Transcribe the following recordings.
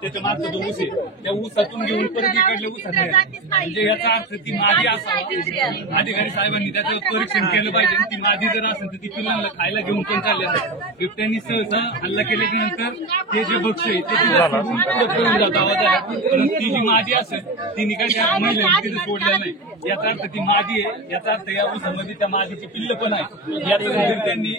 त्याच्या मागचं जो ऊस आहे त्या ऊसातून घेऊन परत इकडल्या ऊसात म्हणजे याचा अर्थ ती मादी असावा. अधिकारी साहेबांनी त्याचं परीक्षण केलं पाहिजे. ती मादी जर असेल तर ती पिल्लांना खायला घेऊन पण चालले असतात. बिबट्यांनी सहसा हल्ला केल्यानंतर ते जे भक्ष आहे ते करून जात आवाज. पण ती जी मादी असेल तिने काय त्या महिलांनी तिथे सोडलेलं नाही. याचा अर्थ ती मादी आहे. याचा अर्थ या ऊसामध्ये त्या मादीची पिल्ल पण आहे. याचं बिबट्यांनी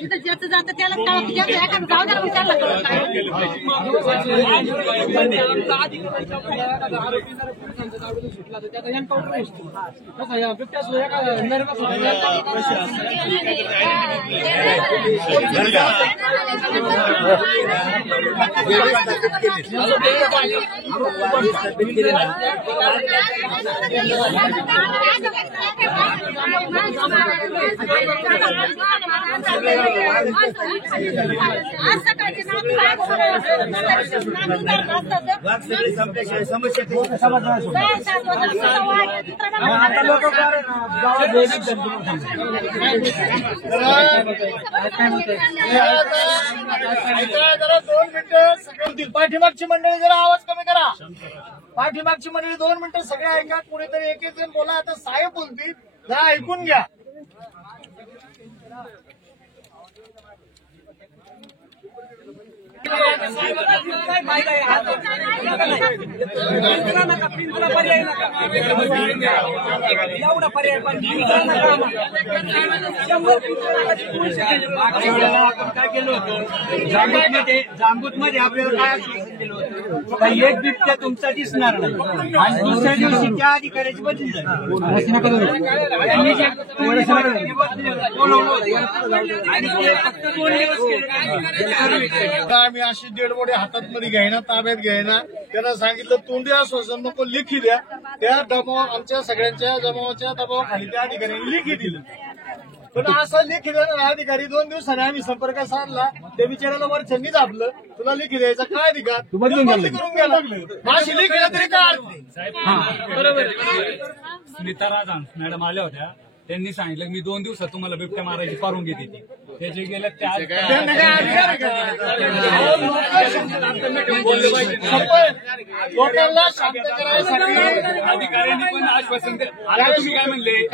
पाठीमागची मंडळी जरा आवाज कमी करा. पाठीमागची मंडळी 2 मिनिटं सगळे ऐका. कुणीतरी एक एक जण बोला. आता साहेब बोलतील जरा ऐकून घ्या. एवढा पर्याय पण काय केलं होतं जांबूत मध्ये आपल्याला काय केलं होतं एक बिबट्या तुमचा दिसणार नाही आणि दुसऱ्या दिवशी त्या अधिकाऱ्याची बदली झाली आणि ते फक्त 2 दिवस केले. आम्ही अशी डेडबॉडी हातात मध्ये घ्यायना, ताब्यात घ्यायना. त्यांना सांगितलं तोंडी आश्वासन नको, लिखी द्या. त्या दबाव आमच्या सगळ्यांच्या जमावाच्या दबावाखाली त्या अधिकाऱ्यांनी लिखी दिलं. पण असं लिखी देणार अधिकारी 2 दिवसाने आम्ही संपर्क साधला. त्या बिचाराला वरच्यांनी दाबलं. तुला लिखी द्यायचा काय अधिकार करून घ्यायला माझी लिखी दिला तरी काय. बरोबर. स्मिता राजन मॅडम आल्या होत्या. त्यांनी सांगितलं मी 2 दिवसात तुम्हाला बिबट्या मारायची परवानगी देते. त्याचे गेल्या लोकांना शांत करायसाठी अधिकाऱ्यांनी पण आश्वासन आता तुम्ही काय म्हणले,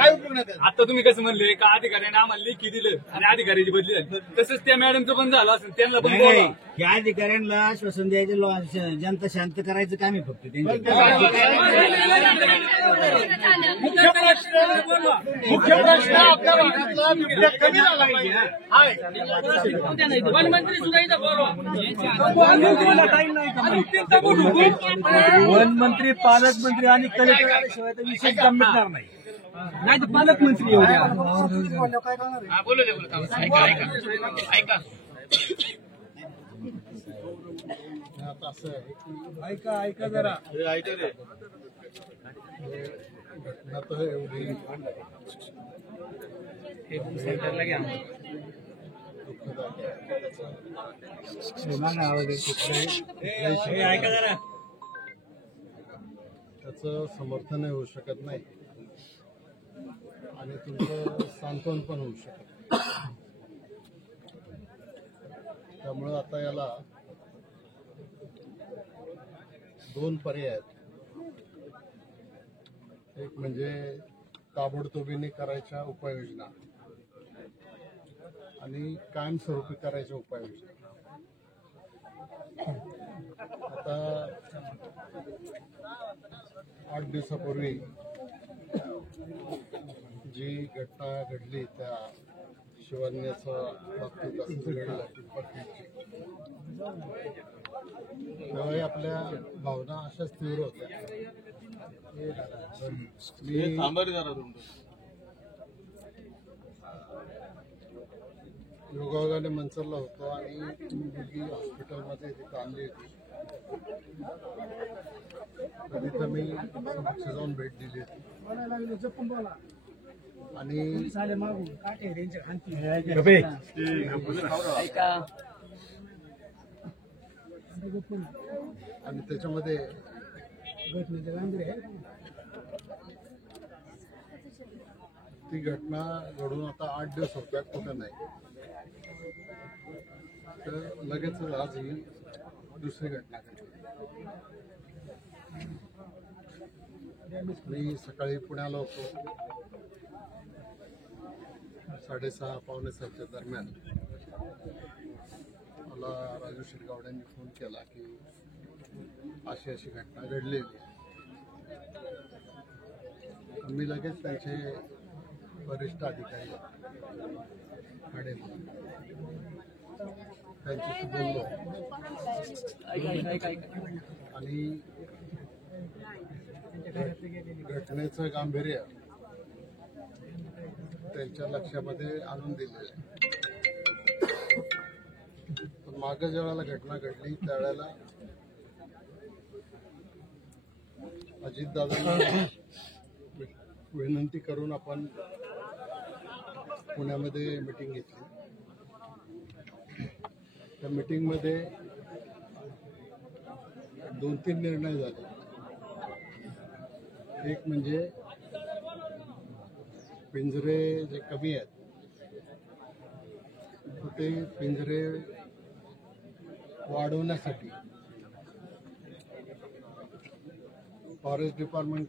आता तुम्ही कसं म्हणले का अधिकाऱ्यांनी आम्हाला लेखी दिलं आणि अधिकाऱ्याची बदली झाली, तसंच त्या मॅडमचं पण झालं असेल. त्यांना पण त्या अधिकाऱ्यांना आश्वासन द्यायचं, जनता शांत करायचं काम आहे फक्त मुख्य प्रश्न आपल्या भागातला बिबट्या कमी झाला पाहिजे. वनमंत्री सुद्धा वनमंत्री, पालकमंत्री आणि कलेक्टर आल्याशिवाय तर विशेष काम मिळणार नाही. नाही तर पालकमंत्री येऊ द्या. ऐका ऐका जरा ऐका रे. घटना तर एवढी सेंटरला घ्या. ऐका जरा. त्याचं समर्थन होऊ शकत नाही आणि तुमचं सांत्वन पण होऊ शकत. त्यामुळं आता याला 2 पर्याय आहेत. एक म्हणजे ताबडतोबीने करायच्या उपाययोजना आणि कायमस्वरूपी करायच्या उपाययोजना. आता 8 दिवसापूर्वी जी घटना घडली त्या शिवन्याचं बाबतीत असलेल्या त्यावेळी आपल्या भावना अशाच तीव्र होत्या. योगायोगाने मंचरला होतो आणि मुलगी हॉस्पिटलमध्ये तिथं आणली होती. तिथं मी समक्ष जाऊन भेट दिली होती आणि त्याच्यामध्ये ती घटना घडून आता 8 दिवस होत्या, कुठं नाही. तर लगेच आज ही दुसरी घटना घडली. मी सकाळी पुण्याला होतो, 6:30-6:45च्या दरम्यान मला राजू शिरगावड्यांनी फोन केला की अशी अशी घटना घडलेली आहे. मी लगेच त्यांचे वरिष्ठ अधिकारी कडे त्यांच्याशी बोललो आणि घटनेचं गांभीर्य त्यांच्या लक्षामध्ये आणून दिलेलं आहे. पण मागं ज्या वेळेला घटना घडली त्यावेळेला अजितदादांना विनंती करून आपण पुण्यामध्ये मीटिंग घेतली. त्या मीटिंगमध्ये 2-3 निर्णय झाले. एक म्हणजे पिंजरे जे कमी आहेत तर ते पिंजरे वाढवण्यासाठी फॉरेस्ट डिपार्टमेंट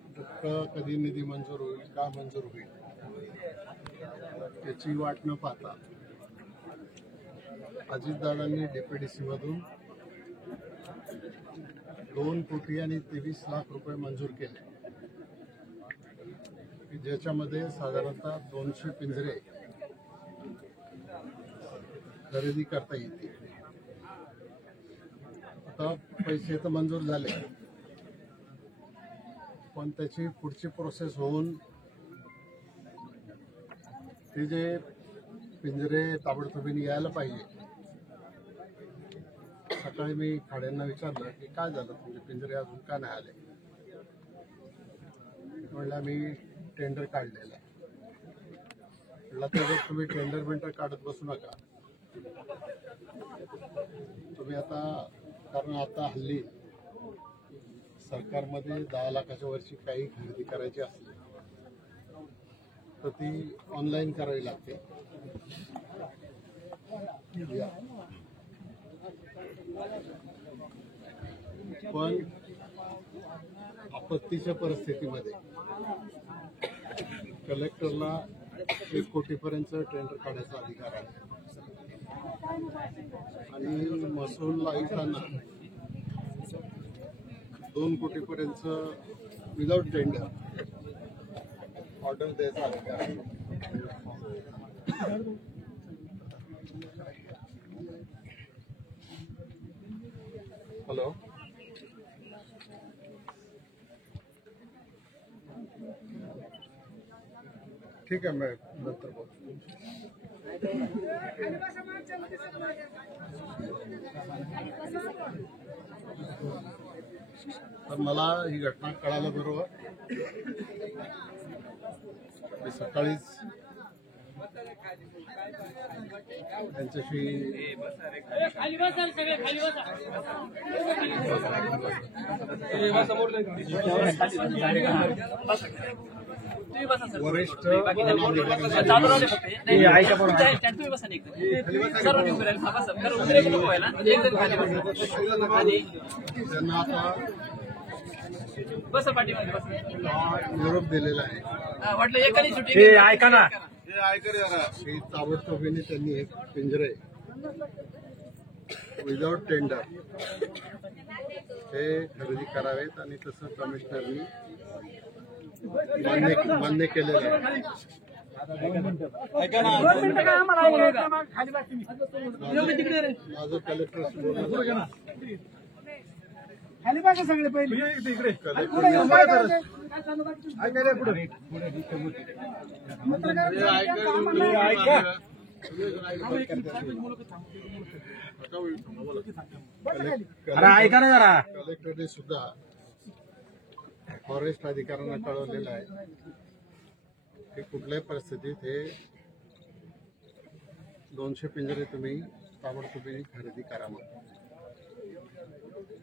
कधी निधी मंजूर होईल, का मंजूर होईल याची वाट न पाहता अजितदादांनी DPDC मधून 2,23,00,000 रुपये मंजूर केले, ज्याच्यामध्ये साधारणतः 200 पिंजरे खरेदी करता येतील. आता पैसे तर मंजूर झाले, पण त्याची पुढची प्रोसेस होऊन ते जे पिंजरे ताबडतोबीने यायला पाहिजे. सकाळी मी खाड्यांना विचारलं की काय झालं, तुमचे पिंजरे अजून का नाही आले. म्हणलं मी टेंडर काढलेलं आहे. म्हटलं तर तुम्ही टेंडर काढत बसू नका. तुम्ही आता, कारण आता हल्ली सरकारमध्ये 10 लाखाच्या वरची काही खरेदी करायची असली तर ती ऑनलाईन करावी लागते. पण आपत्तीच्या परिस्थितीमध्ये कलेक्टरला 1 कोटीपर्यंत टेंडर काढायचा अधिकार आहे आणि महसूल आयुक्तांना 2 कोटीपर्यंत विदाउट टेंडर ऑर्डर द्यायचा अधिकार आहे. हॅलो, ठीक आहे, मैं नंतर बोलतो. तर मला ही घटना कळाल्या बरोबर मी सकाळीच त्यांच्याशी वरिष्ठ त्यांना आता निरोप दिलेला आहे. ऐका ना, ही ताबडतोबीने त्यांनी एक पिंजरे विदाउट टेंडर हे खरेदी करावेत आणि तसं कमिशनरनी मान्य केलेलं आहे. माझं कलेक्टरशी बोलणं खाली बघा सगळे पहिले इकडे ऐका ना जरा. कलेक्टरने सुद्धा फॉरेस्ट अधिकाऱ्यांना कळवलेलं आहे की कुठल्याही परिस्थितीत हे 200 पिंजरे तुम्ही ताबडतोबीने खरेदी करा. मग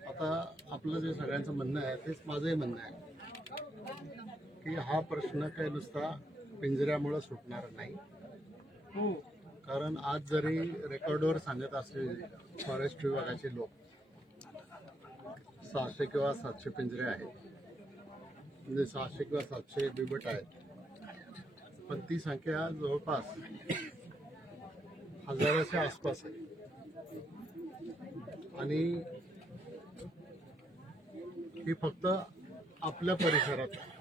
आता आपलं जे सगळ्यांचं म्हणणं आहे तेच माझंही म्हणणं आहे की हा प्रश्न काही नुसता पिंजऱ्यामुळे सुटणार नाही. कारण आज जरी रेकॉर्डवर सांगत असले फॉरेस्ट विभागाचे लोक 600 किंवा 700 पिंजरे आहेत, म्हणजे 600 किंवा 700 बिबट आहेत, पण ती संख्या जवळपास 1000च्या आसपास आहे. आणि ही फक्त आपल्या परिसरात आहे.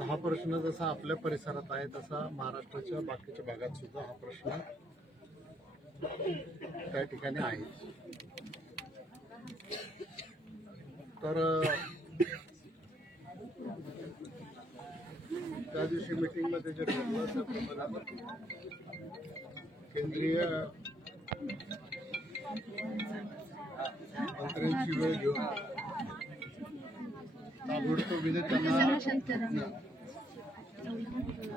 हा प्रश्न जसा आपल्या परिसरात आहे तसा महाराष्ट्राच्या बाकीच्या भागात सुद्धा हा प्रश्न त्या ठिकाणी आहे. तर त्या दिवशी मीटिंगमध्ये जे ठरलं त्याप्रमाणे केंद्रीय मंत्र्यांची वेळ घेऊन ताबडतोबीने त्यांना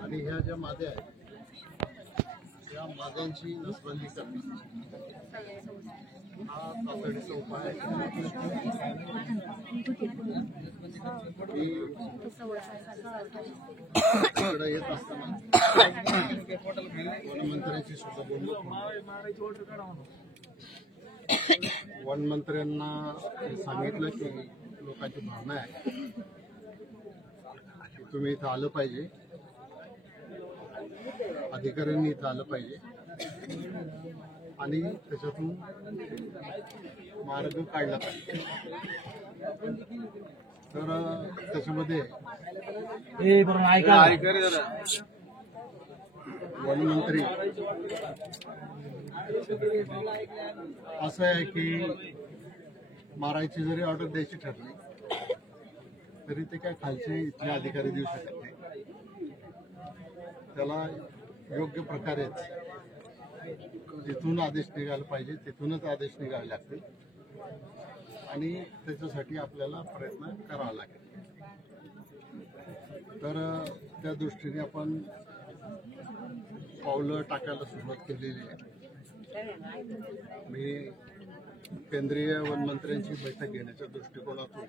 आणि ह्या ज्या माद्या आहेत त्या माद्यांची नसबंदी करणे हा तातडीचा उपाय आहे. इकडे येत असताना वनमंत्र्यांशी सुद्धा बोललो. वनमंत्र्यांना सांगितलं की लोकांची भावना आहे की तुम्ही इथं आलं पाहिजे, अधिकाऱ्यांनी इथं आलं पाहिजे आणि त्याच्यातून मार्ग काढला पाहिजे. तर त्याच्यामध्ये वनमंत्री असं आहे की मारायची जरी ऑर्डर द्यायची ठरली तरी ते काय खालचे इथले अधिकारी देऊ शकत नाही. त्याला योग्य प्रकारेच जिथून आदेश निघाला पाहिजे तिथूनच आदेश निघावे लागतील आणि त्याच्यासाठी आपल्याला प्रयत्न करावा लागेल. तर त्या दृष्टीने आपण पावलं टाकायला सुरुवात केलेली आहे. मी केंद्रीय वनमंत्र्यांची बैठक घेण्याच्या दृष्टिकोनातून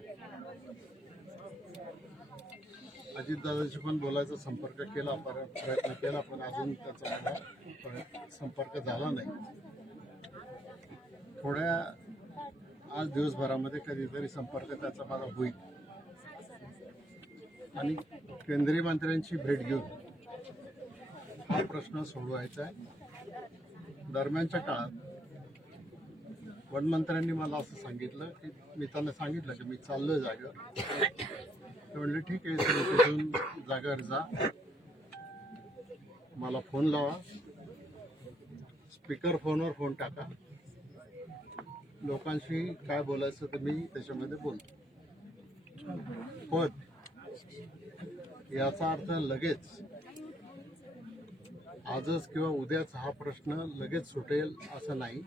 अजितदादांशी पण बोलायचा संपर्क केला, प्रयत्न केला, पण अजून त्याचा मला संपर्क झाला नाही. थोड्या आज दिवसभरामध्ये कधीतरी संपर्क त्याचा मला होईल आणि केंद्रीय मंत्र्यांची भेट घेऊन हा प्रश्न सोडवायचा आहे. दरम्यानच्या काळात वनमंत्र्यांनी मला असं सांगितलं की मी त्यांना सांगितलं की मी चाललोय जागेवर. ते म्हणले ठीक आहे, तुम्ही तिथून जागेवर जा, मला फोन लावा, स्पीकर फोनवर फोन टाका, लोकांशी काय बोलायचं तर मी त्याच्यामध्ये बोलतो. पण याचा अर्थ लगेच आजच किंवा उद्याच हा प्रश्न लगेच सुटेल असं नाही.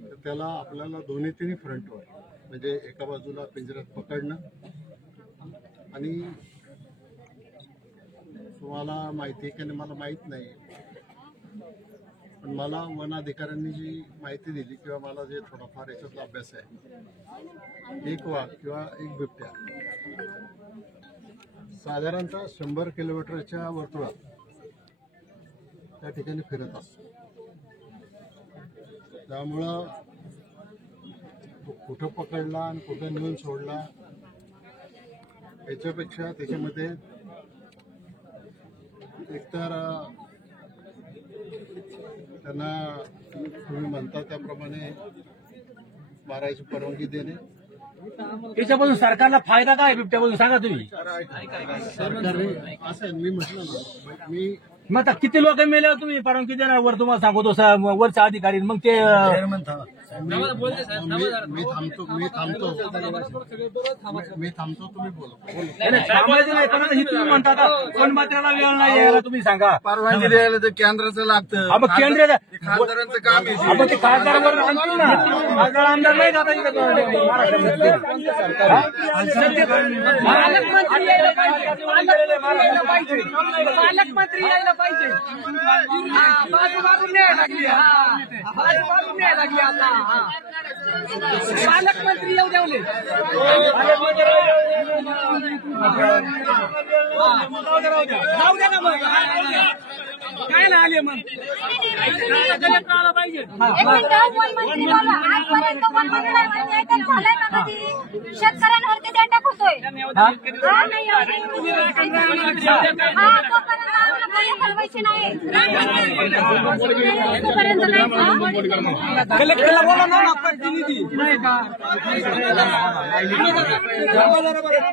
तर त्याला आपल्याला दोन्ही तिन्ही फ्रंटवर, म्हणजे एका बाजूला पिंजऱ्यात पकडणं आणि तुम्हाला माहिती आहे की नाही मला माहीत नाही, पण मला वन अधिकाऱ्यांनी जी माहिती दिली किंवा मला जे थोडाफार याच्यातला अभ्यास आहे, एक वाघ किंवा एक बिबट्या साधारणतः 100 किलोमीटरच्या वर्तुळात त्या ठिकाणी फिरत असतो. त्यामुळं तो कुठं पकडला आणि कुठं नेऊन सोडला याच्यापेक्षा त्याच्यामध्ये एकतर त्यांना तुम्ही म्हणता त्याप्रमाणे मारायची परवानगी देणे. याच्यापासून सरकारला फायदा काय बिबट्यापासून सांगा तुम्ही. सरकारने असं मी म्हटलं ना, मी मग आता किती लोक मेल्यावर तुम्ही परवानगी देणार? वर तुम्हाला सांगतो वरचा अधिकारी, मग ते मी थांबतो तुम्ही बोला. थांबायचं नाही, कारण ही तुम्ही म्हणता वनमंत्र्याला वेळ नाही यायला, तुम्ही सांगा. परवानगी द्यायला तर केंद्राचं लागतं. मग केंद्र खासदारांचं काम आहे. आपण ते खासदारावर आणतो ना, खासदार आमदार नाही जाता इकडे महाराष्ट्रामध्ये. पालकमंत्री यायला पाहिजे. पालकमंत्री यायला पाहिजे. बाजू न्याय लागली. बाजू न्याय लागली आता. पालकमंत्री येऊ द्यावले जाऊ द्या ना मग काय ना आले मग कलेक्टर आला पाहिजे शेतकऱ्यांवरती दंड होतोय कलेक्टरला बोला ना प्रतिनिधी नाही का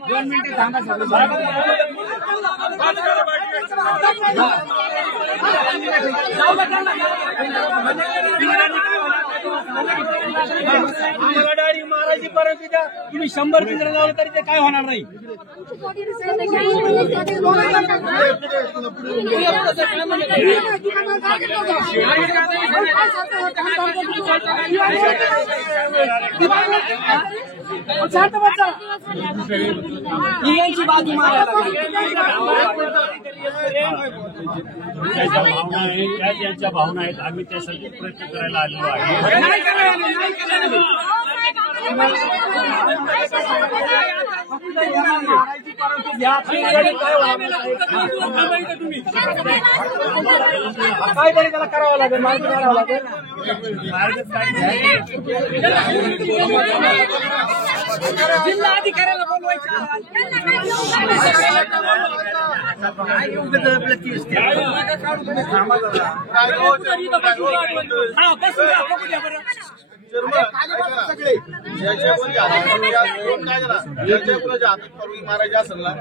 2 मिनिटं थांबा डायरी मारायची परत तुम्ही 100 पिंजरा लावलं तरी ते काय होणार नाही यांची बाजू मारायला ज्यांच्या भावना आहेत आम्ही त्यासाठी प्रयत्न करायला आलेलो आहे. काय तरी त्याला करावं लागेल मार्ग करावं लागेल जिल्हा अधिकाऱ्याला बोलवायचं मारायचे असेल ना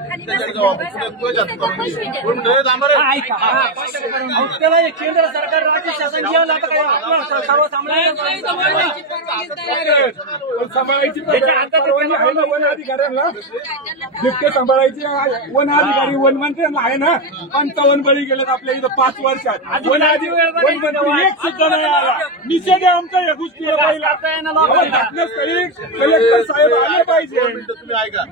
त्याला केंद्र सरकार राज्य शासन घेऊन जातं काय सांभाळायची वन अधिकाऱ्यांना बिबटे सांभाळायची वन अधिकारी वनमंत्र्यांना आहे ना 55 बळी गेलेत आपल्या इथं 5 वर्षात वनमंत्री एक सुद्धा नाही आला निषेध आहे आमचा या गोष्टीला कलेक्टर साहेब आले पाहिजे तुम्ही ऐका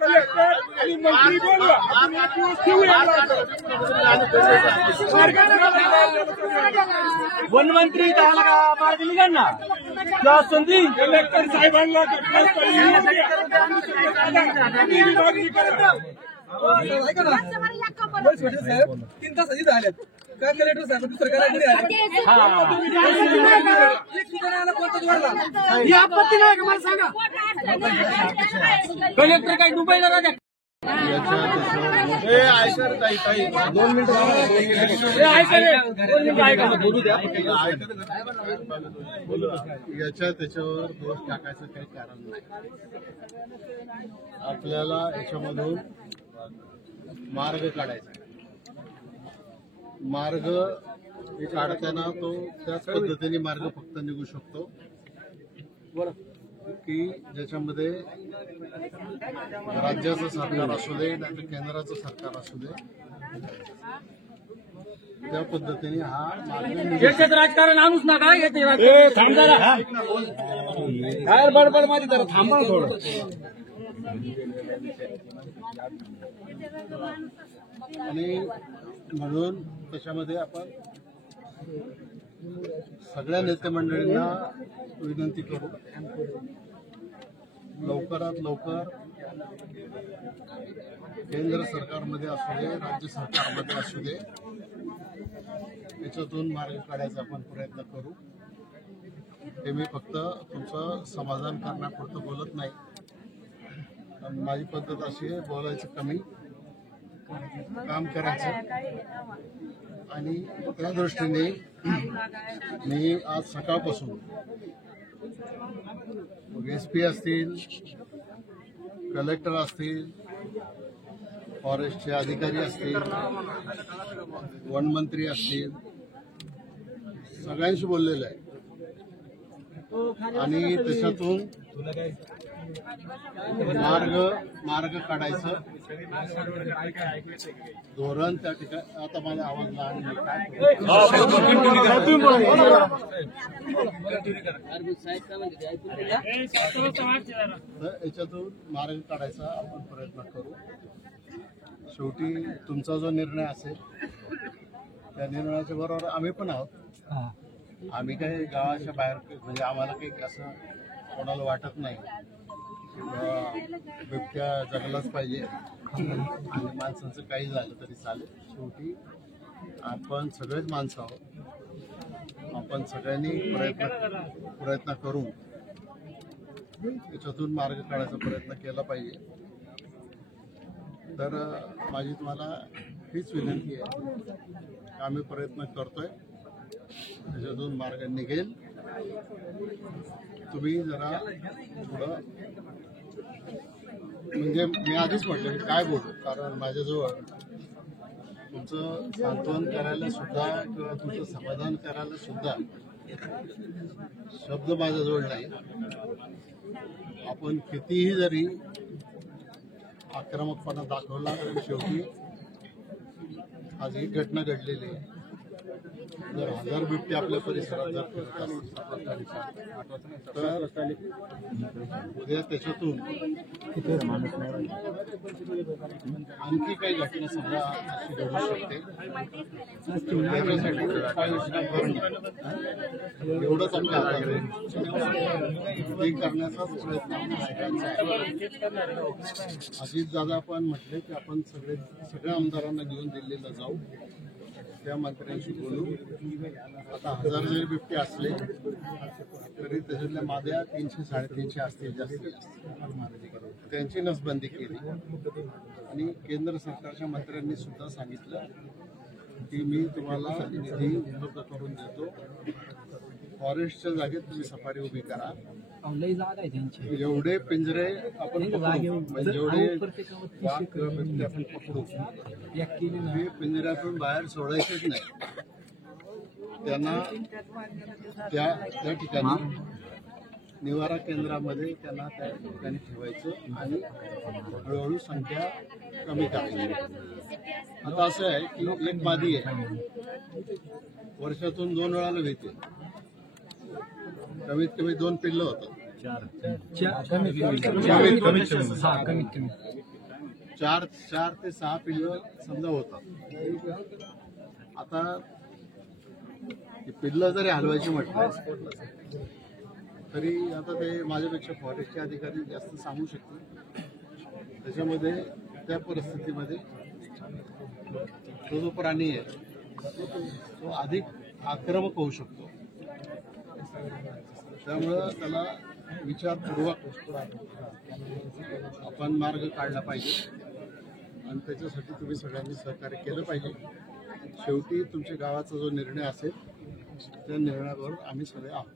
कलेक्टर आणि मंत्री बोलवा आपण एक दिवस ठेवूया वनमंत्री त्याला मार्ग निघाल ना त्या संधी कलेक्टर साहेबांना घटनास्थळी मागणी करत 3 तास आधी झालेत का कलेक्टर साहेब दुसरं काय ही आपत्ती नाही का मला सांगा कलेक्टर काय दुबईला का याच्या त्याच्यावर दोष टाकायचं काही कारण नाही. आपल्याला याच्यामधून मार्ग काढायचा. मार्ग काढताना तो त्याच पद्धतीने मार्ग फक्त निघू शकतो की ज्याच्यामध्ये राज्याचं सरकार असू दे नाही तर केंद्राचं सरकार असू दे त्या पद्धतीने हा मार्ग याच्यात राजकारण आणूच नका येते काय बडबड माझी जरा थांबा थोडं आणि म्हणून त्याच्यामध्ये आपण सगळ्या नेते मंडळींना विनंती करू लवकरात लवकर केंद्र सरकारमध्ये असू दे राज्य सरकारमध्ये असू दे याच्यातून मार्ग काढायचा आपण प्रयत्न करू. हे मी फक्त तुमचं समाधान करण्यापुरतं बोलत नाही. माझी पद्धत अशी आहे बोलायचं कमी काम करायचं आणि त्या दृष्टीने मी आज सकाळपासून SP असतील कलेक्टर असतील फॉरेस्टचे अधिकारी असतील वनमंत्री असतील सगळ्यांशी बोललेलं आहे आणि त्याच्यातून मार्ग काढायचं धोरण त्या ठिकाणी. आता माझा आवाज लहान तर याच्यातून मार्ग काढायचा आपण प्रयत्न करू. शेवटी तुमचा जो निर्णय असेल त्या निर्णयाच्या बरोबर आम्ही पण आहोत. आम्ही काही गावाच्या बाहेर म्हणजे आम्हाला काही असं कोणाला वाटत नाही बिबट्या जगलाच पाहिजे आणि माणसांचं काही झालं तरी चालेल. शेवटी आपण सगळेच माणसं आहोत. आपण सगळ्यांनी प्रयत्न करून त्याच्यातून मार्ग काढायचा प्रयत्न केला पाहिजे. तर माझी तुम्हाला हीच विनंती आहे की आम्ही प्रयत्न करतोय, त्याच्यातून मार्ग निघेल. तुम्ही जरा थोडं म्हणजे मी आधीच म्हटलं की काय बोलू, कारण माझ्याजवळ तुमचं सांत्वन करायला सुद्धा किंवा तुमचं समाधान करायला सुद्धा शब्द माझ्याजवळ नाही. आपण कितीही जरी आक्रमकपणा दाखवला तरी शेवटी आज ही घटना घडलेली आहे. जर 1000 बिबटे आपल्या परिसरात जर फिरत असतील तर उद्या त्याच्यातून आणखी काही घटना समजा अशी घडू शकते. त्याच्यासाठी उपाययोजना करून एवढंच आपल्या हातात आहे. ते करण्याचाच प्रयत्न सगळ्यांचा आहे. अजित दादा पण म्हटले की आपण सगळ्या आमदारांना घेऊन दिल्लीला जाऊ, त्या मंत्र्यांशी बोलू. आता 1000 जरी बिबटे असले तरी त्याच्यातल्या माद्या 300-350 असतील जास्तीत जास्त. त्यांची नसबंदी केली आणि केंद्र सरकारच्या मंत्र्यांनी सुद्धा सांगितलं की मी तुम्हाला निधी उपलब्ध करून देतो. फॉरेस्टच्या जागेत तुम्ही सफारी उभी करा. जेवढे पिंजरे आपण पकडू म्हणजे जेवढे वाघ किंवा बिबटे आपण पकडू ते पिंजऱ्यातून बाहेर सोडायचेच नाही. त्यांना त्या ठिकाणी निवारा केंद्रामध्ये त्यांना त्या ठिकाणी ठेवायचं आणि हळूहळू संख्या कमी करायची. आता असं आहे की एक मादी आहे, वर्षातून 2 वेळाला भेटते. कमीत कमी 2 पिल्लं होतात. 4 ते 6 पिल्लं समजा होतात. आता पिल्लं जरी हलवायची म्हटलं तरी आता ते माझ्यापेक्षा फॉरेस्टचे अधिकारी जास्त सांगू शकतील. त्याच्यामध्ये त्या परिस्थितीमध्ये तो जो प्राणी आहे तो अधिक आक्रमक होऊ शकतो. त्यामुळं त्याला विचारपूर्वक आपण मार्ग काढला पाहिजे आणि त्याच्यासाठी तुम्ही सगळ्यांनी सहकार्य केलं पाहिजे. शेवटी तुमच्या गावाचा जो निर्णय असेल त्या निर्णयावर आम्ही सगळे आहोत.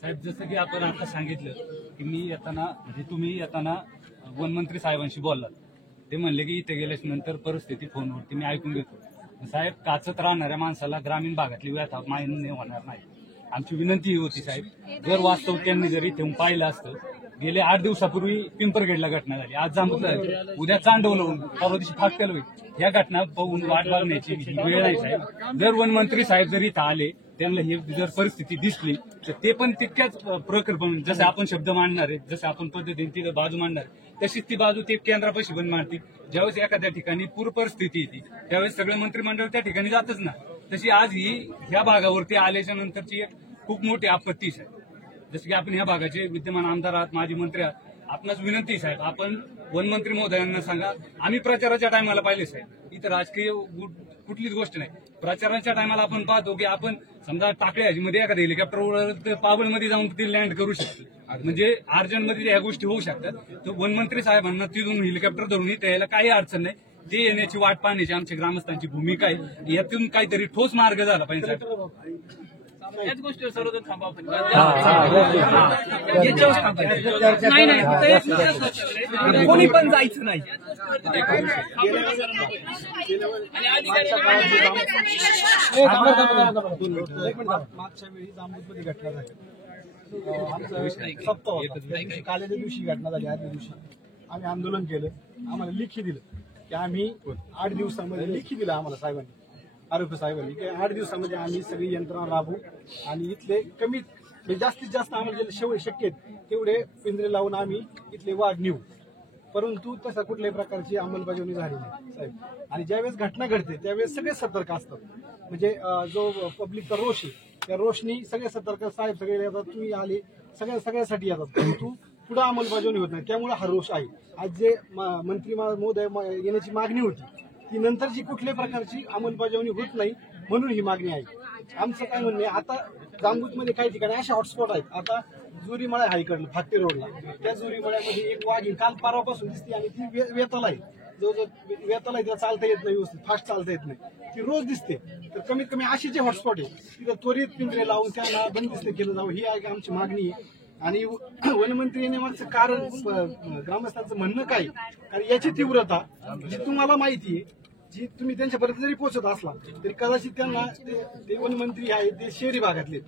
साहेब, जसं की आपण आता सांगितलं की मी येताना म्हणजे तुम्ही येताना वनमंत्री साहेबांशी बोललात. ते म्हणले की इथे गेल्याच नंतर परिस्थिती फोनवरती मी ऐकून घेतो. साहेब, काचत राहणाऱ्या माणसाला ग्रामीण भागातली व्यथा मान्य होणार नाही. आमची विनंती ही होती साहेब, जर वास्तव त्यांनी जर इथे पाहिलं असतं. गेले 8 दिवसापूर्वी पिंपरगेडला घटना झाली, आज जांबूतला झाली, उद्या चांडवलं होऊन परवा दिवशी फाटक्याला होईल. या घटना पाहून वाट बघण्याची वेळ नाही साहेब. जर वनमंत्री साहेब जर इथं आले, त्यांना ही जर परिस्थिती दिसली तर ते पण तितक्याच प्रकल्प जसं आपण शब्द मांडणार आहे, जसं आपण पद्धतीने तिथं बाजू मांडणार तशीच ती बाजू ते केंद्रापाशी पण मांडतील. ज्यावेळेस एखाद्या ठिकाणी पूर परिस्थिती येते त्यावेळेस सगळं मंत्रिमंडळ त्या ठिकाणी जातच ना. तशी आज ही ह्या भागावरती आल्याच्या नंतरची एक खूप मोठी आपत्ती आहे. जसं की आपण ह्या भागाचे विद्यमान आमदार आहात, माजी मंत्री आहात, आपणास विनंती साहेब, आपण वनमंत्री महोदयांना सांगा. आम्ही प्रचाराच्या टायमाला पाहिले साहेब, इथं राजकीय कुठलीच गोष्ट नाही. प्रचाराच्या टायमाला आपण पाहतो की आपण समजा टाकळ्यामध्ये एखाद्या हेलिकॉप्टर पाबळमध्ये जाऊन ते लँड करू शकतो. म्हणजे अर्जंटमध्ये ह्या गोष्टी होऊ शकतात. तर वनमंत्री साहेबांना तिथून हेलिकॉप्टर धरून इथे यायला काही अडचण नाही. ते येण्याची वाट पाहण्याची आमच्या ग्रामस्थांची भूमिका आहे. यातून काहीतरी ठोस मार्ग झाला पाहिजे साहेब. याच गोष्टीवर सर्वजण थांबा आपण. नाही, कोणी पण जायचं नाही. मागच्या वेळी जांबूतमध्ये घटना झाली. सप्ताह होता, कालेच्या दिवशी घटना झाली. आदल्या दिवशी आम्ही आंदोलन केलं, आम्हाला लेखी दिलं की आम्ही 8 दिवसामध्ये लेखी दिलं आम्हाला साहेबांनी, आरोग्य साहेबांनी, की 8 दिवसामध्ये आम्ही सगळी यंत्रणा राबवू आणि इथले कमीत जास्तीत जास्त आम्हाला जे शक्य आहेत तेवढे पिंजरे लावून आम्ही इथले वाघ नेऊ. परंतु तसा कुठल्याही प्रकारची अंमलबजावणी झाली नाही साहेब. आणि ज्यावेळेस घटना घडते त्यावेळेस सगळे सतर्क असतात. म्हणजे जो पब्लिकचा रोष आहे त्या रोशनी सगळे सतर्क साहेब सगळे येतात, तुम्ही आले सगळ्यासाठी येतात, परंतु पुढे अंमलबजावणी होत नाही. त्यामुळे हा रोष आहे. आज जे मंत्री महोदय येण्याची मागणी होती ती नंतरची कुठल्याही प्रकारची अंमलबजावणी होत नाही म्हणून ही मागणी आहे. आमचं काय म्हणणं आहे, आता जांबूतमध्ये काही ठिकाणी असे हॉटस्पॉट आहेत. आता जुरीमळा आहे इकडनं फाटे रोडला, त्या जुरीमळ्यामध्ये एक वाघीण काल परवापासून दिसते आणि ती वेताला आहे, जवळजवळ वेताला आहे, तिला चालता येत नाही, व्यवस्थित फास्ट चालता येत नाही, ती रोज दिसते. तर कमीत कमी अशी जे हॉटस्पॉट आहे तिथं त्वरित पिंजरे लावून त्यांना बंदिस्त केलं जावं ही आहे आमची मागणी आहे. आणि वनमंत्री येण्यामागचं कारण ग्रामस्थांचं म्हणणं काय, कारण याची तीव्रता जी तुम्हाला माहिती आहे, जी तुम्ही त्यांच्यापर्यंत जरी पोहोचत असला तरी कदाचित त्यांना ते वनमंत्री आहे ते शहरी भागातले,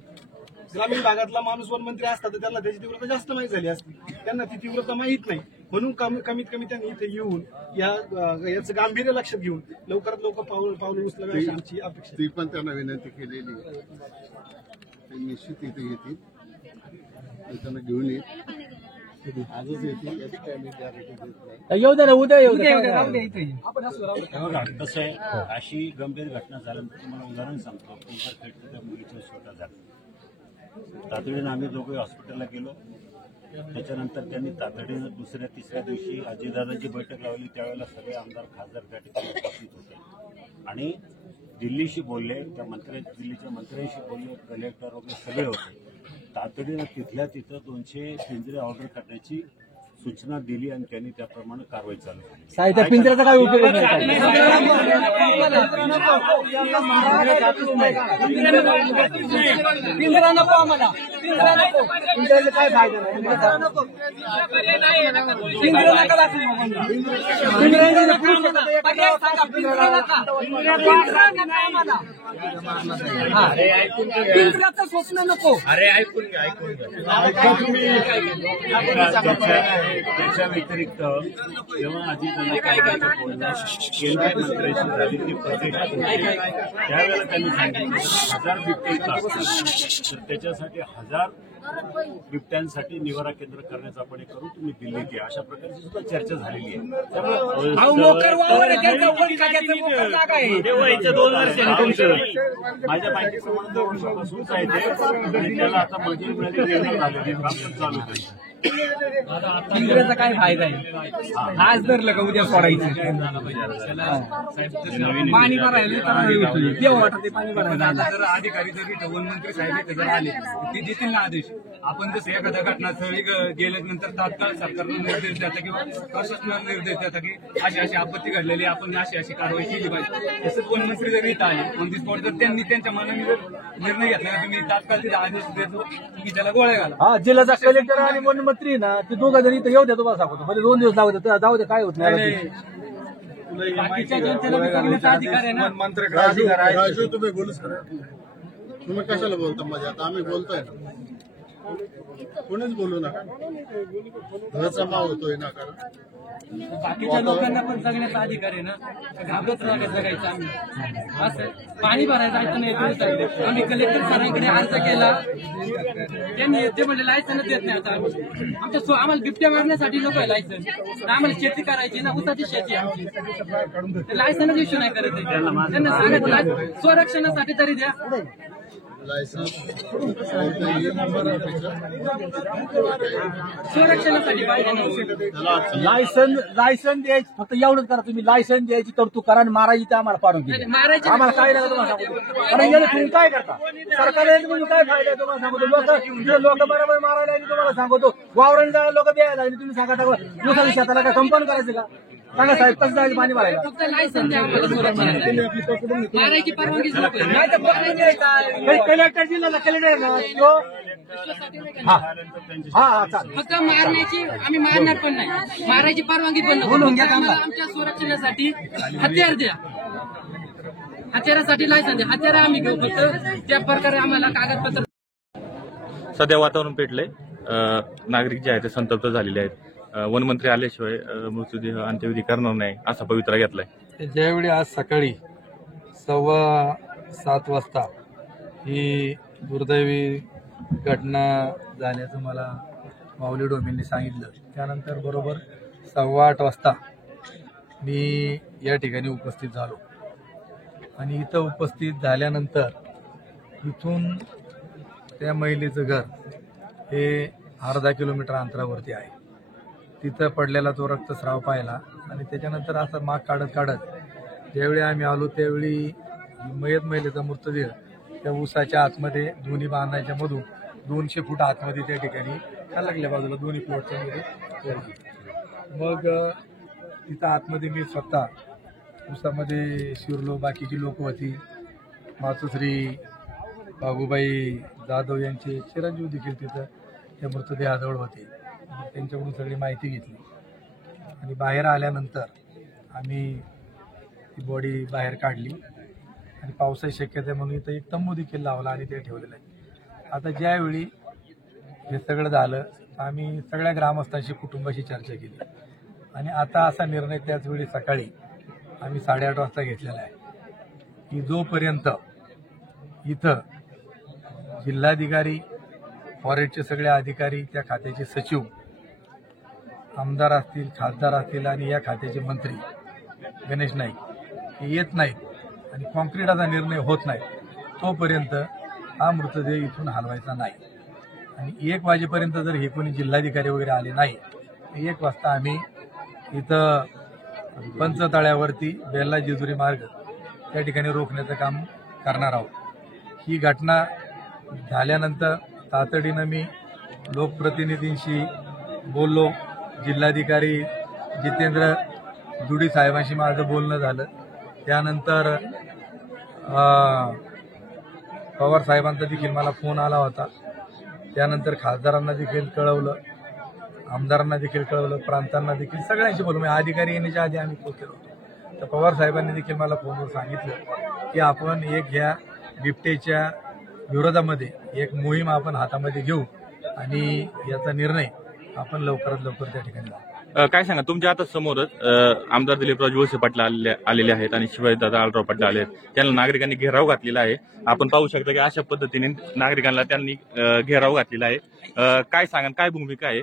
ग्रामीण भागातला माणूस वनमंत्री असतात तर त्यांना त्याची तीव्रता जास्त माहीत झाली असती. त्यांना ती तीव्रता माहीत नाही म्हणून कमीत कमी त्यांनी इथे येऊन याचं गांभीर्य लक्षात घेऊन लवकरात लवकर पावलं उचलावी अशी आमची अपेक्षा. ती पण त्यांना विनंती केलेली आहे. ते निश्चित इथे येतील, त्यांना घेऊन येईल, आजच येतील याची काय मी गॅरंटी देत नाही. येऊ द्या ना, उद्या येऊ द्या. कसं आहे, अशी गंभीर घटना झाल्यानंतर तुम्हाला उदाहरण सांगतो. पिंपरखेड त्या मुलीचा छोटा झाला, तातडीनं आम्ही दोघे हॉस्पिटलला गेलो. त्याच्यानंतर त्यांनी तातडीनं दुसऱ्या तिसऱ्या दिवशी अजितदादांची बैठक लावली. त्यावेळेला सगळे आमदार खासदार त्या ठिकाणी उपस्थित होते आणि दिल्लीशी बोलले, त्या दिल्लीच्या मंत्र्यांशी बोलले, कलेक्टर वगैरे सगळे होते. तातडीनं तिथल्या तिथं 200 पिंजरे ऑर्डर करण्याची सूचना दिली आणि त्यांनी त्याप्रमाणे कारवाई चालू केली. साहेब त्या पिंजऱ्याचा काय उपयोग नाही. पिंजरा नको आम्हाला, पिंजरा नको, पिंजऱ्याचा काय फायदा नाही. पिंजरा नको, पिंजरा नका दाखवू आम्हाला. पिंजऱ्याने पर्याय सांगा, पिंजरा नका, पिंजरा नका आम्हाला. पिंजऱ्याचं स्वप्न नको. त्याच्या व्यतिरिक्त जेव्हा अजितदादांनी बोलणं केंद्रीय मंत्र्यांशी झाली ती प्रतिष्ठा होती, त्यावेळेला त्यांनी सांगितलं 1000 बिबटे इथं असतील तर त्याच्यासाठी 1000 बिबट्यांसाठी निवारा केंद्र करण्याचं आपण हे करू, तुम्ही दिल्लीत या, अशा प्रकारची सुद्धा चर्चा झालेली आहे. त्यामुळे माझ्या माहितीप्रमाणे 2 वर्षापासूनच आहे ते आणि त्याला आता मंजुरी मिळाली, निर्णय झालेली चालू होईल. पिंजऱ्याचा काय फायदा आहे. आज धरलं का उद्या सोडायचं. पाणी भरायला देव वाटत पाणी भरायला. जर अधिकारी जरी वनमंत्री साहेब इथे जर आले ते देतील ना आदेश. आपण जसं एखाद्या घटनास्थळी गेल्यानंतर तात्काळ सरकारनं निर्देश द्यायचा किंवा प्रशासनाला निर्देश द्यायचा की अशी आपत्ती घडलेली, आपण अशी कारवाई केली पाहिजे. तसंच वनमंत्री जर इथं आले ऑन दी स्पॉट, जर त्यांनी त्यांच्या मनाने जर निर्णय घेतला तर तुम्ही तात्काळ तिथे आदेश देतो की त्याला गोळ्या घाला. हा, जिल्ह्याचा कलेक्टर आणि वनमंत्री ना ते दोघं जरी इथं येऊ द्या, तुम्हाला सांगतो. म्हणजे 2 दिवस जाऊ दे, काय होत नाही. बाकीच्या जनतेला अधिकार आहे ना. राजू तुम्ही बोलू सर, तुम्ही कशाला बोलता माझ्या, आता आम्ही बोलतोय ना, कोणीच बोलू नका. जमा होतोय ना, कारण बाकीच्या लोकांना पण जगण्याचा अधिकार आहे ना. घाबरत नका जगायचं. आम्ही असं पाणी भरायचं आहे नाही. आम्ही कलेक्टर सरांकडे अर्ज केला, त्यांनी ते म्हणजे लायसन्स देत नाही. आता आम्हाला बिबट्या मारण्यासाठी नको आहे लायसन्स. आम्हाला शेती करायची ना, उसाची शेती आमची, लायसन्स इश्यू नाही करत आहे. त्यांना सांगितलं संरक्षणासाठी तरी द्या. संरक्षणासाठी लायसन द्यायची, फक्त एवढंच करा तुम्ही. लायसन द्यायची तरतूद करा आणि मारायची तर आम्हाला पाडून द्या. आम्हाला काय नाही तुम्हाला सांगतो. कारण याला तुम्ही काय करता, सरकारला म्हणजे काय फायदा तुम्हाला सांगतो. लोक बरोबर मारायला आणि तुम्हाला सांगतो वावराने जायला लोक द्यायला आणि तुम्ही सांगा दुसऱ्या शेताला काय कंपाऊंड करायचं का? सांगा साहेब, कसं जायचं पाणी मारायला. फक्त लायसन द्या मारायची परवानगी नाही तर कलेक्टर जिल्ह्याला कलेक्टर ना तो. हा चालेल. फक्त मारण्याची आम्ही मारणार पण नाही, मारायची परवानगी पण नाही. बोलून घ्या आमच्या संरक्षणासाठी हत्यार द्या, हत्यारासाठी लायसन द्या. हत्यार आम्ही घेऊ, फक्त त्या प्रकारे आम्हाला कागदपत्र. सध्या वातावरण पेटलंय. नागरिक जे आहेत ते संतप्त झालेले आहेत. वनमंत्री आल्याशिवाय मृत्यूदेह अंत्यविधी करणार नाही असा पवित्रा घेतलाय. ज्यावेळी आज सकाळी 7:15 वाजता ही दुर्दैवी घटना झाल्याचं मला माऊली डोमेंनी सांगितलं. त्यानंतर बरोबर 8:15 वाजता मी या ठिकाणी उपस्थित झालो आणि इथं उपस्थित झाल्यानंतर इथून त्या महिलेचं घर हे अर्धा किलोमीटर अंतरावरती आहे. तिथं पडलेला तो रक्तस्राव पाहिला आणि त्याच्यानंतर असं माग काढत काढत ज्यावेळी आम्ही आलो त्यावेळी मयत महिलेचा मृतदेह त्या ऊसाच्या आतमध्ये दोन्ही बांधाच्या मधून 200 फूट आतमध्ये त्या ठिकाणी खालगल्या बाजूला दोन्ही प्लॉटच्या मध्ये. मग तिथं आतमध्ये मी स्वतः ऊसामध्ये शिरलो. बाकीची लोक होती, मातोश्री बाबूबाई जाधव यांचे चिरंजीव देखील तिथं त्या मृतदेहाजवळ होते. त्यांच्याकडून सगळी माहिती घेतली आणि बाहेर आल्यानंतर आम्ही ती बॉडी बाहेर काढली आणि पावसाची शक्यता आहे म्हणून इथं एक तंबू देखील लावला आणि ते ठेवलेलं आहे. आता ज्यावेळी हे सगळं झालं आम्ही सगळ्या ग्रामस्थांशी कुटुंबाशी चर्चा केली आणि आता असा निर्णय त्याच वेळी सकाळी आम्ही 8:30 वाजता घेतलेला आहे की जोपर्यंत इथं जिल्हाधिकारी, फॉरेस्टचे सगळे अधिकारी, त्या खात्याचे सचिव, आमदार असतील, खासदार असतील आणि या खात्याचे मंत्री गणेश नाईक हे येत नाहीत आणि कॉन्क्रीटाचा निर्णय होत नाही तोपर्यंत हा मृतदेह इथून हलवायचा नाही. आणि 1 वाजेपर्यंत जर हे कोणी जिल्हाधिकारी वगैरे आले नाही तर 1 वाजता आम्ही इथं पंचतळ्यावरती बेल्ला जेजुरी मार्ग त्या ठिकाणी रोखण्याचं काम करणार आहोत. ही घटना झाल्यानंतर तातडीनं मी लोकप्रतिनिधींशी बोललो. जिल्हाधिकारी जितेंद्र दुडी साहेबांशी माझं बोलणं झालं. त्यानंतर पवार साहेबांचा देखील मला फोन आला होता. त्यानंतर खासदारांना देखील कळवलं, आमदारांना देखील कळवलं, प्रांतांना देखील, सगळ्यांशी बोललो. अधिकारी येण्याच्या आधी आम्ही पोहोचलो होतो. तर पवार साहेबांनी देखील मला फोनवर सांगितलं की आपण एक ह्या बिबटेच्या विरोधामध्ये एक मोहीम आपण हातामध्ये घेऊ आणि याचा निर्णय आपण लवकरात लवकर त्या ठिकाणी लावू. काय सांगा, तुमच्या आता समोरच आमदार दिलीपराव वळसे पाटील आलेले आहेत आणि शिवाजीदादा आळराव पाटील आले आहेत. त्यांना नागरिकांनी घेराव घातलेला आहे. आपण पाहू शकता की अशा पद्धतीने नागरिकांना त्यांनी घेराव घातलेला आहे. काय सांगा, काय भूमिका आहे,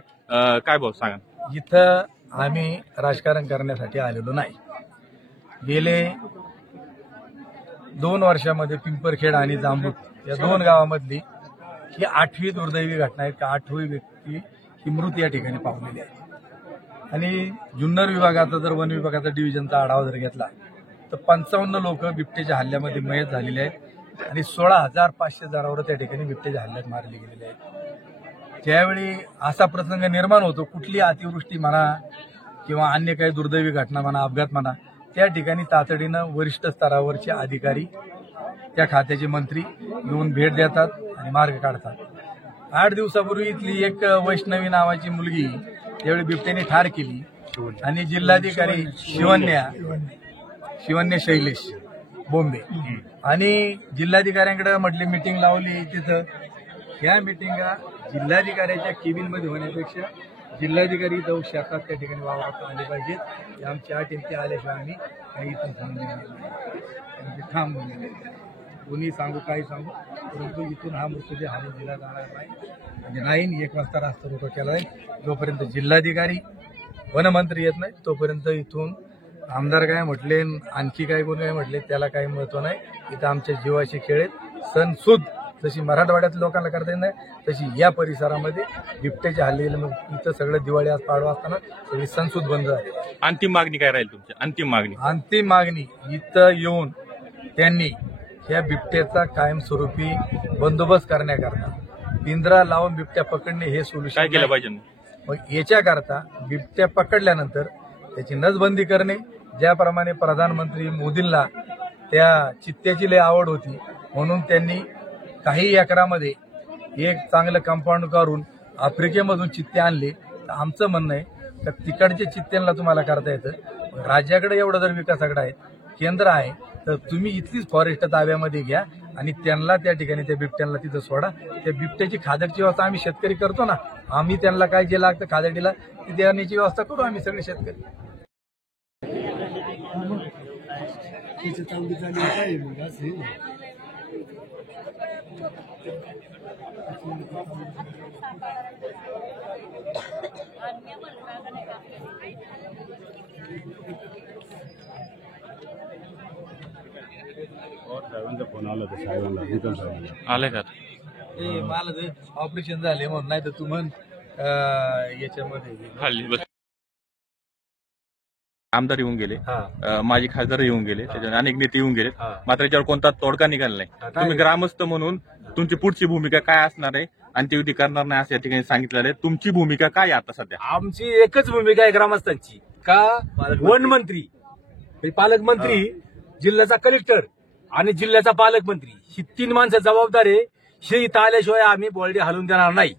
काय भाऊ सांगा? इथं आम्ही राजकारण करण्यासाठी आलेलो नाही. गेले 2 वर्षामध्ये पिंपरखेड आणि जांबूट या 2 गावामधली ही 8वी दुर्दैवी घटना आहे. 8वी व्यक्ती ही मृत या ठिकाणी पावलेली आहे. आणि जुन्नर विभागाचा जर वन विभागाचा डिव्हिजनचा आढावा जर घेतला तर 55 लोक बिबटेच्या हल्ल्यामध्ये मयत झालेले आहेत आणि 16,500 जनावरं त्या ठिकाणी बिबटेच्या हल्ल्यात मारली गेलेली आहेत. ज्यावेळी असा प्रसंग निर्माण होतो, कुठली अतिवृष्टी म्हणा किंवा अन्य काही दुर्दैवी घटना म्हणा, अपघात म्हणा, त्या ठिकाणी तातडीनं वरिष्ठ स्तरावरचे अधिकारी, त्या खात्याचे मंत्री येऊन भेट देतात आणि मार्ग काढतात. 8 दिवसापूर्वी इथली एक वैष्णवी नावाची मुलगी त्यावेळी बिबट्याने ठार केली आणि जिल्हाधिकारी शिवन्य शैलेश बोंबे आणि जिल्हाधिकाऱ्यांकडे म्हटले मीटिंग लावली. तिथं ह्या मिटिंगा जिल्हाधिकाऱ्याच्या केबिनमध्ये होण्यापेक्षा जिल्हाधिकारी जाऊ शेतात त्या ठिकाणी वावरात आले पाहिजेत. ही आमची अट आहे. आल्याशिवाय आम्ही काही इथून थांबून कोणी सांगू काही सांगू, परंतु इथून हा मृतदेह हाणून दिला जाणार नाही. म्हणजे नाही 1 वाजता रास्ता रोको केला जाईल. जोपर्यंत जिल्हाधिकारी, वनमंत्री येत नाही तोपर्यंत इथून आमदार काय म्हटले, आणखी काय कोण काय म्हटले, त्याला काही महत्व नाही. इथं आमच्या जीवाचे खेळ आहेत. सण सुद जशी मराठवाड्यातल्या लोकांना करता येत नाही तशी या परिसरामध्ये बिबट्याचे हल्ले इथं सगळं दिवाळी आज पाडवा असताना सगळी सणसूद बंद झाली. अंतिम मागणी काय राहील तुमची? अंतिम मागणी इथं येऊन त्यांनी या बिबट्याचा कायमस्वरूपी बंदोबस्त करण्याकरता पिंजरा लावून बिबट्या पकडणे हे सोल्युशन काय केलं पाहिजे? मग याच्याकरता बिबट्या पकडल्यानंतर त्याची नसबंदी करणे. ज्याप्रमाणे प्रधानमंत्री मोदींना त्या चित्त्याची लय आवड होती म्हणून त्यांनी काही एकरामध्ये एक चांगलं कंपाऊंड करून आफ्रिकेमधून चित्ते आणले. तर आमचं म्हणणं आहे तर तिकडच्या चित्त्यांना तुम्हाला करता येतं. राज्याकडे एवढं जर विकासाकडे आहे, केंद्र आहे, तर तुम्ही इथलीच फॉरेस्ट ताब्यामध्ये घ्या आणि त्यांना त्या ठिकाणी त्या बिबट्यांना तिथं सोडा. त्या बिबट्याची खादकची व्यवस्था आम्ही शेतकरी करतो ना, आम्ही त्यांना काय जे लागतं खादडीला ती देण्याची व्यवस्था करू आम्ही सगळे शेतकरी. साहेबांचा फोन आला होता, साहेबांना आले का? ते मला ऑपरेशन झाले म्हणून, नाही तर तू म्हण याच्यामध्ये हल्ली बस आमदार येऊन गेले, माजी खासदार येऊन गेले, त्याच्याने अनेक नेते येऊन गेले, मात्र याच्यावर कोणता तोडगा निघाला नाही. तुम्ही ग्रामस्थ म्हणून तुमची पुढची भूमिका काय असणार आहे आणि ती युती करणार नाही असं या ठिकाणी सांगितलेलं आहे. तुमची भूमिका काय आता सध्या? आमची एकच भूमिका आहे ग्रामस्थांची, का वन मंत्री, पालकमंत्री, जिल्ह्याचा कलेक्टर आणि जिल्ह्याचा पालकमंत्री ही 3 माणसं जबाबदार आहे. हे इथं आल्याशिवाय आम्ही बोलडी हलवून देणार नाही.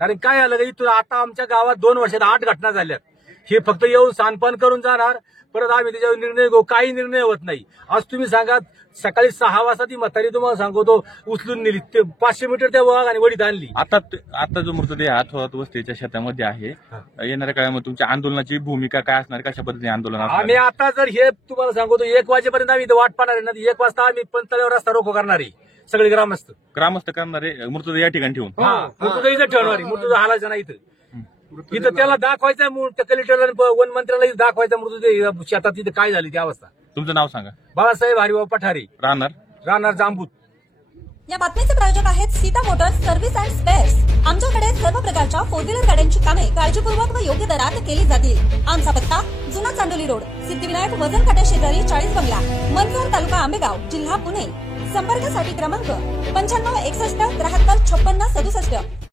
कारण काय झालं इथून आता आमच्या गावात 2 वर्षात 8 घटना झाल्यात. हे फक्त येऊन सांडपान करून जाणार, परत आम्ही त्याच्यावर निर्णय घेऊ. काही निर्णय होत नाही. आज तुम्ही सांगा, सकाळी 6 वाजता ती म्हातारी तुम्हाला सांगतो उचलून नेली, ते 500 मीटर त्या वाघाने वडीत आणली. आता जो मृतदेह थोरात वस्तीच्या शेतामध्ये आहे, येणाऱ्या काळामध्ये तुमच्या आंदोलनाची भूमिका काय असणार, कशा पद्धतीने आंदोलन असणार? आम्ही आता जर हे तुम्हाला सांगतो 1 वाजेपर्यंत आम्ही इथं वाट पाहणार आहे ना, 1 वाजता आम्ही पंतळ्यावर रस्ता रोको करणार आहे. सगळे ग्रामस्थ करणारे मृतदेह या ठिकाणी ठेवून मृतदेह इथं ठेवणार आहे. मृतदेह हालायचा नाही इथं त्याला दाखवायचा, कलेक्टर वन मंत्र्याला दाखवायचा मृतदेह शेतात तिथे काय झाली ती अवस्था. तुमचं नाव सांगा. बाळासाहेब हरिभाऊ पठारे, राहणार जांबूत. या बातमीचे प्रायोजक आहेत Sita Motors service and spares. आमच्याकडे सर्व प्रकारच्या 4 व्हीलर गाड्यांची कामे काळजीपूर्वक व योग्य दरात केली जातील. आमचा पत्ता जुना चांडोली रोड, सिद्धिविनायक वजन काट्या शेजारी 40 बंगला, मनसर, तालुका आंबेगाव, जिल्हा पुणे. संपर्कासाठी क्रमांक 95 61 73 56 67.